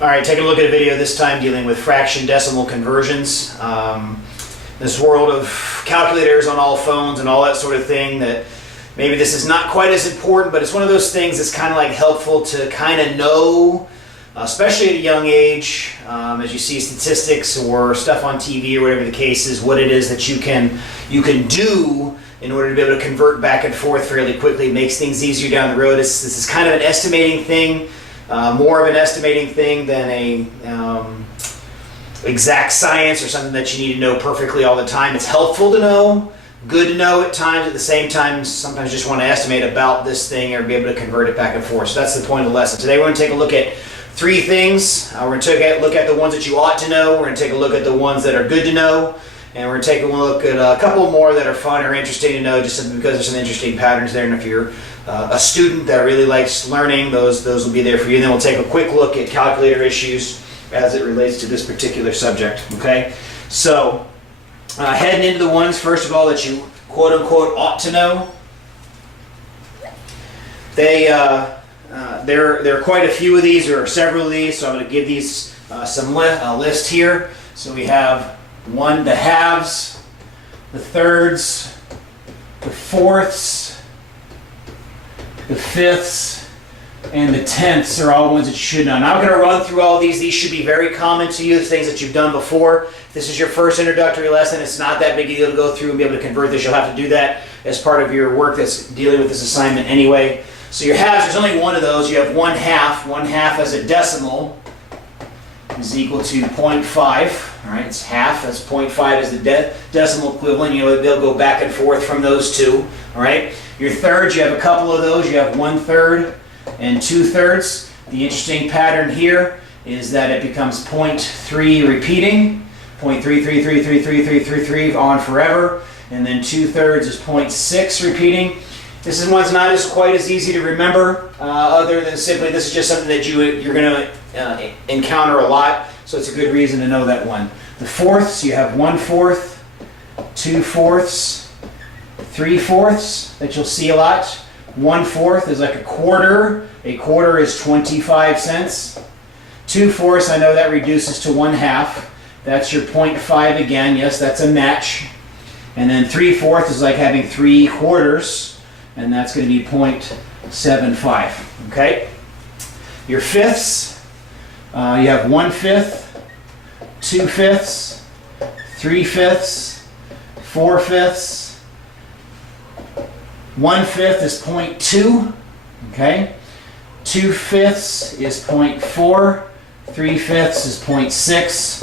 All right, taking a look at a video this time dealing with fraction decimal conversions. This world of calculators on all phones and all that sort of thing, that maybe this is not quite as important, but it's one of those things that's kind of like helpful to kind of know, especially at a young age, as you see statistics or stuff on TV or whatever the case is, what it is that you can do in order to be able to convert back and forth fairly quickly. It makes things easier down the road. This is kind of an estimating thing, more of an estimating thing than a exact science or something that you need to know perfectly all the time. It's helpful to know, good to know at times. At the same time, sometimes you just want to estimate about this thing or be able to convert it back and forth. So that's the point of the lesson. Today we're going to take a look at three things. We're going to look at the ones that you ought to know. We're going to take a look at the ones that are good to know. And we're going to take a look at a couple more that are fun or interesting to know, just simply because there's some interesting patterns there. And if you're a student that really likes learning, those will be there for you. And then we'll take a quick look at calculator issues as it relates to this particular subject. Okay, so heading into the ones, first of all, that you quote-unquote ought to know. There are quite a few of these, or several of these, so I'm going to give these a list here. So we have the halves, the thirds, the fourths, the fifths, and the tenths are all ones that you should know. Now I'm going to run through all these. These should be very common to you, the things that you've done before. If this is your first introductory lesson, it's not that big a deal to go through and be able to convert this. You'll have to do that as part of your work that's dealing with this assignment anyway. So your halves, there's only one of those. You have 1/2. 1/2 as a decimal is equal to 0.5. All right, it's half. That's 0.5 is the decimal equivalent. You know, they'll go back and forth from those two. All right. Your thirds, you have a couple of those. You have 1/3 and 2/3. The interesting pattern here is that it becomes 0.3 repeating, 0.3333333 on forever, and then 2/3 is 0.6 repeating. This one's not quite as easy to remember, other than simply this is just something that you're going to encounter a lot, so it's a good reason to know that one. The fourths, you have 1/4, 2/4, 3/4 that you'll see a lot. 1/4 is like a quarter. A quarter is 25 cents. 2/4, I know that reduces to 1/2. That's your 0.5 again. Yes, that's a match. And then 3/4 is like having 3/4, and that's going to be 0.75. Okay. Your fifths, you have 1/5, 2/5, 3/5, 4/5. 1/5 is 0.2, okay? 2/5 is 0.4, 3/5 is 0.6,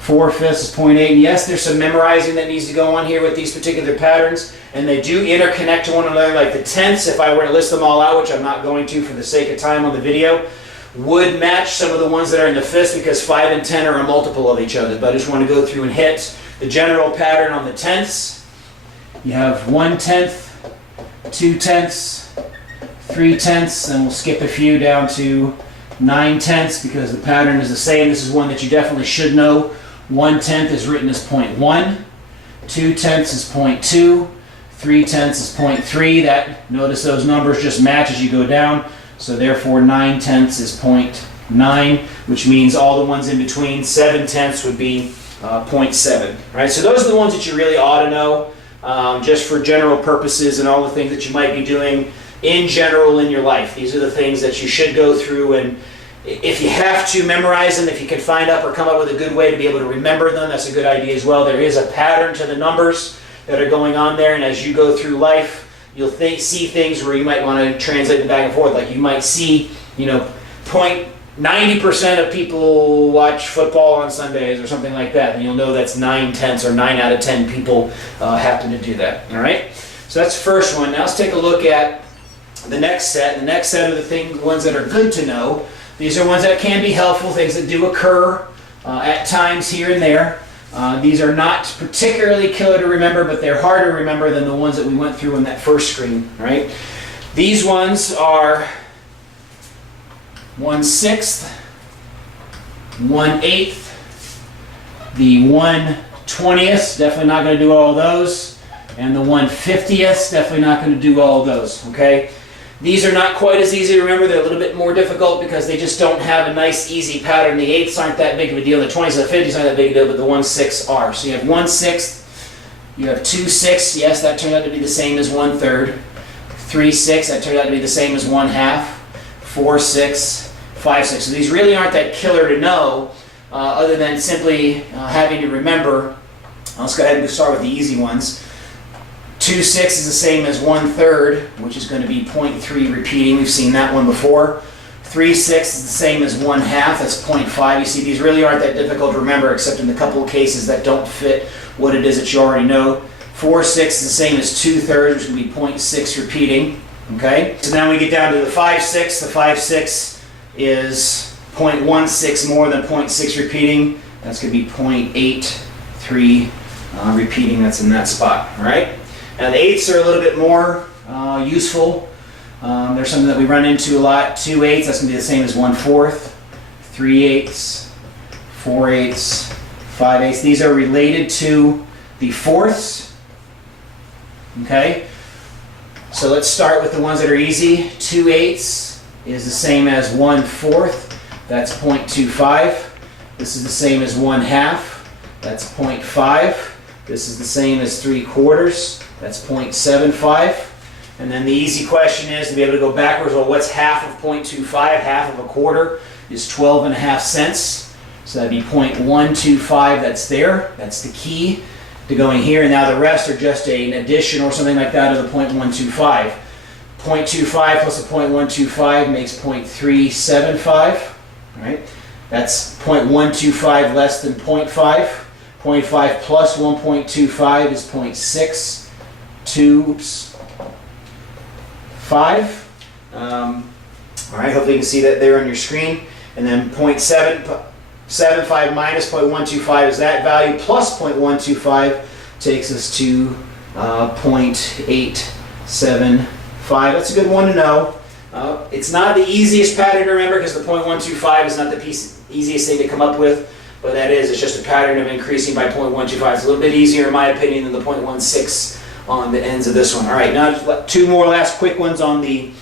4/5 is 0.8. And yes, there's some memorizing that needs to go on here with these particular patterns, and they do interconnect to one another. Like the tenths, if I were to list them all out, which I'm not going to for the sake of time on the video, would match some of the ones that are in the fifths, because 5 and 10 are a multiple of each other. But I just want to go through and hit the general pattern on the tenths. You have 1/10, 2/10, 3/10, and we'll skip a few down to 9/10 because the pattern is the same. This is one that you definitely should know. 1/10 is written as 0.1, 2/10 is 0.2, 3/10 is 0.3. Notice those numbers just match as you go down, so therefore 9/10 is 0.9, which means all the ones in between. 7/10 would be 0.7. Right? So those are the ones that you really ought to know. Just for general purposes and all the things that you might be doing in general in your life. These are the things that you should go through, and if you have to memorize them, if you can find up or come up with a good way to be able to remember them, that's a good idea as well. There is a pattern to the numbers that are going on there, and as you go through life, you'll see things where you might want to translate them back and forth. Like you might see, 90% of people watch football on Sundays or something like that, and you'll know that's 9/10 or 9 out of 10 people happen to do that. All right, so that's the first one. Now let's take a look at the next set. The next set are the ones that are good to know. These are ones that can be helpful, things that do occur at times here and there. These are not particularly killer to remember, but they're harder to remember than the ones that we went through in that first screen. All right, these ones are 1/6, 1/8, the 1/20th, definitely not going to do all those, and the 1/50th, definitely not going to do all of those, okay? These are not quite as easy to remember. They're a little bit more difficult because they just don't have a nice, easy pattern. The 8ths aren't that big of a deal. The 20s and the 50s aren't that big of a deal, but the 1/6 are. So you have 1/6, you have 2/6. Yes, that turned out to be the same as 1/3. 3/6, that turned out to be the same as 1/2. 4/6, 5/6. So these really aren't that killer to know, other than simply having to remember. Let's go ahead and start with the easy ones. 2/6 is the same as 1/3, which is going to be 0.3 repeating. We've seen that one before. 3/6 is the same as 1/2. That's 0.5. You see, these really aren't that difficult to remember, except in the couple of cases that don't fit what it is that you already know. 4/6 is the same as 2/3, which would be 0.6 repeating. Okay. So now we get down to the 5/6. The 5/6 is 0.16 more than 0.6 repeating. That's going to be 0.83 repeating. That's in that spot. All right. Now the 8ths are a little bit more useful. There's something that we run into a lot. 2/8, that's going to be the same as 1/4. 3/8, 4/8, 5/8. These are related to the fourths. Okay, so let's start with the ones that are easy. 2/8 is the same as 1/4. That's 0.25. This is the same as 1/2. That's 0.5. This is the same as 3/4. That's 0.75. And then the easy question is to be able to go backwards. Well, what's half of 0.25? Half of a quarter is 12.5 cents. So that'd be 0.125. That's there. That's the key to going here. And now the rest are just an addition or something like that of the 0.125. 0.25 plus a 0.125 makes 0.375. All right. That's 0.125 less than 0.5. 0.5 plus 1.25 is 0.625. All right, hopefully you can see that there on your screen. And then 0.775 minus 0.125 is that value, plus 0.125 takes us to 0.875. That's a good one to know. It's not the easiest pattern to remember because the 0.125 is not the easiest thing to come up with. But that is, it's just a pattern of increasing by 0.125. It's a little bit easier, in my opinion, than the 0.16 on the ends of this one. All right, now two more last quick ones on the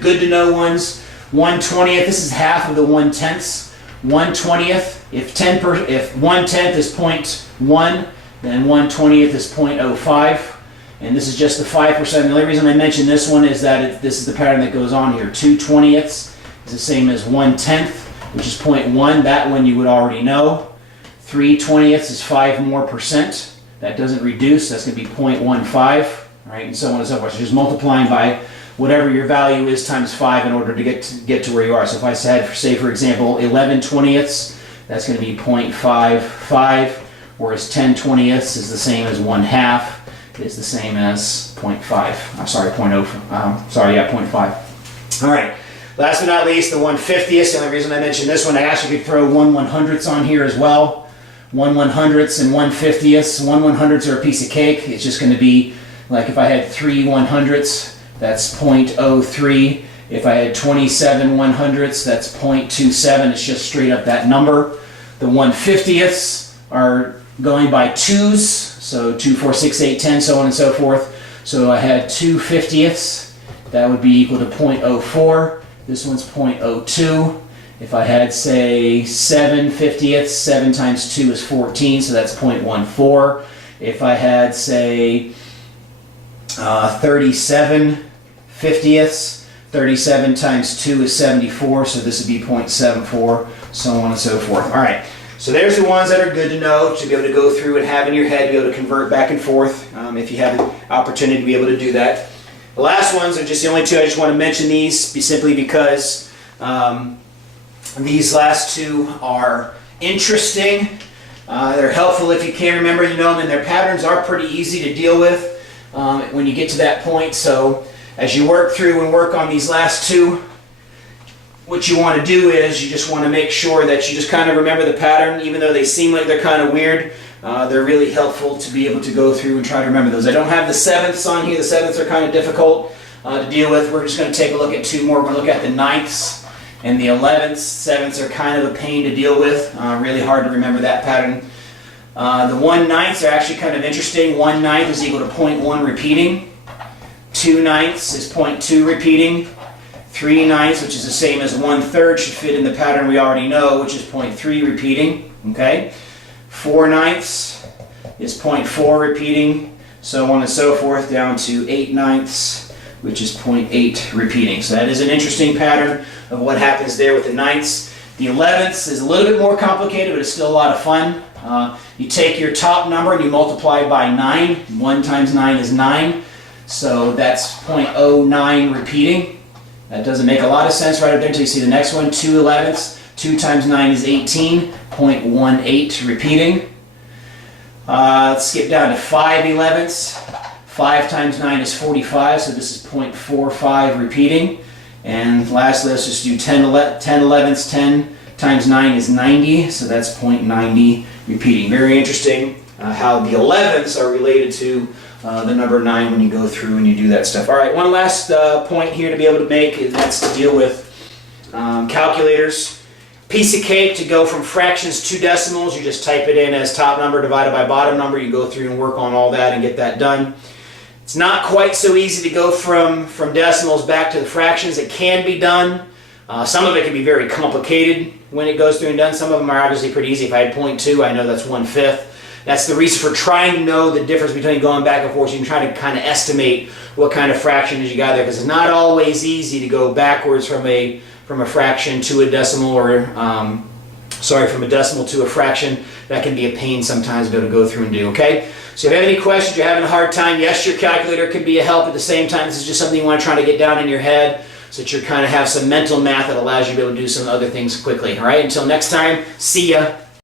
good to know ones. 1/20th, this is half of the 1/10. 1/20th, if 1/10 is 0.1, then 1/20th is 0.05. And this is just the 5%. The only reason I mention this one is that this is the pattern that goes on here. 2/20ths is the same as 1/10, which is 0.1. That one you would already know. 3/20ths is 5 more percent. That doesn't reduce. That's going to be 0.15, right, and so on and so forth. So just multiplying by whatever your value is times 5 in order to get to where you are. So if I said, say for example, 11/20ths, that's going to be 0.55, whereas 10/20ths is the same as 1/2, is the same as 0.5. I'm sorry, 0.5. All right. Last but not least, the 1/50th. The only reason I mentioned this one, I actually could throw 1/100ths on here as well. 1/100ths and 1/50ths. 1/100ths are a piece of cake. It's just going to be like if I had 3 100ths, that's 0.03. If I had 27 100ths, that's 0.27. It's just straight up that number. The 1/50ths are going by twos, so 2, 4, 6, 8, 10, so on and so forth. So I had 2 50ths. That would be equal to 0.04. This one's 0.02. If I had, say, 7 50ths, 7 times 2 is 14, so that's 0.14. If I had, say, 37 50ths, 37 times 2 is 74, so this would be 0.74, so on and so forth. All right, so there's the ones that are good to know, to be able to go through and have in your head, be able to convert back and forth if you have the opportunity to be able to do that. The last ones are just the only two. I just want to mention these simply because these last two are interesting. They're helpful if you can remember, you know them, and their patterns are pretty easy to deal with when you get to that point. So as you work through and work on these last two, what you want to do is you just want to make sure that you just kind of remember the pattern, even though they seem like they're kind of weird. They're really helpful to be able to go through and try to remember those. I don't have the 7ths on here. The 7ths are kind of difficult to deal with. We're just going to take a look at two more. We're going to look at the 9ths and the 11ths. 7ths are kind of a pain to deal with. Really hard to remember that pattern. The 1/9ths are actually kind of interesting. 1/9 is equal to 0.1 repeating. 2/9 is 0.2 repeating. 3/9, which is the same as 1/3, should fit in the pattern we already know, which is 0.3 repeating, okay? 4/9 is 0.4 repeating, so on and so forth, down to 8/9, which is 0.8 repeating. So that is an interesting pattern of what happens there with the ninths. The 11ths is a little bit more complicated, but it's still a lot of fun. You take your top number and you multiply by 9. 1 times 9 is 9, so that's 0.09 repeating. That doesn't make a lot of sense right up there until you see the next one. 2/11ths, 2 times 9 is 18, 0.18 repeating. Let's skip down to 5/11ths. 5 times 9 is 45, so this is 0.45 repeating. And lastly, let's just do 10/11ths. 10 times 9 is 90, so that's 0.90 repeating. Very interesting how the 11ths are related to the number 9 when you go through and you do that stuff. All right, one last point here to be able to make, and that's to deal with calculators. Piece of cake to go from fractions to decimals. You just type it in as top number divided by bottom number. You go through and work on all that and get that done. It's not quite so easy to go from decimals back to the fractions. It can be done. Some of it can be very complicated when it goes through and done. Some of them are obviously pretty easy. If I had 0.2, I know that's 1/5. That's the reason for trying to know the difference between going back and forth. You can try to kind of estimate what kind of fraction you got there, because it's not always easy to go backwards from a fraction to a decimal, or from a decimal to a fraction. That can be a pain sometimes to be able to go through and do, okay? So if you have any questions, you're having a hard time, yes, your calculator could be a help. At the same time, this is just something you want to try to get down in your head so that you kind of have some mental math that allows you to be able to do some other things quickly, all right? Until next time, see ya.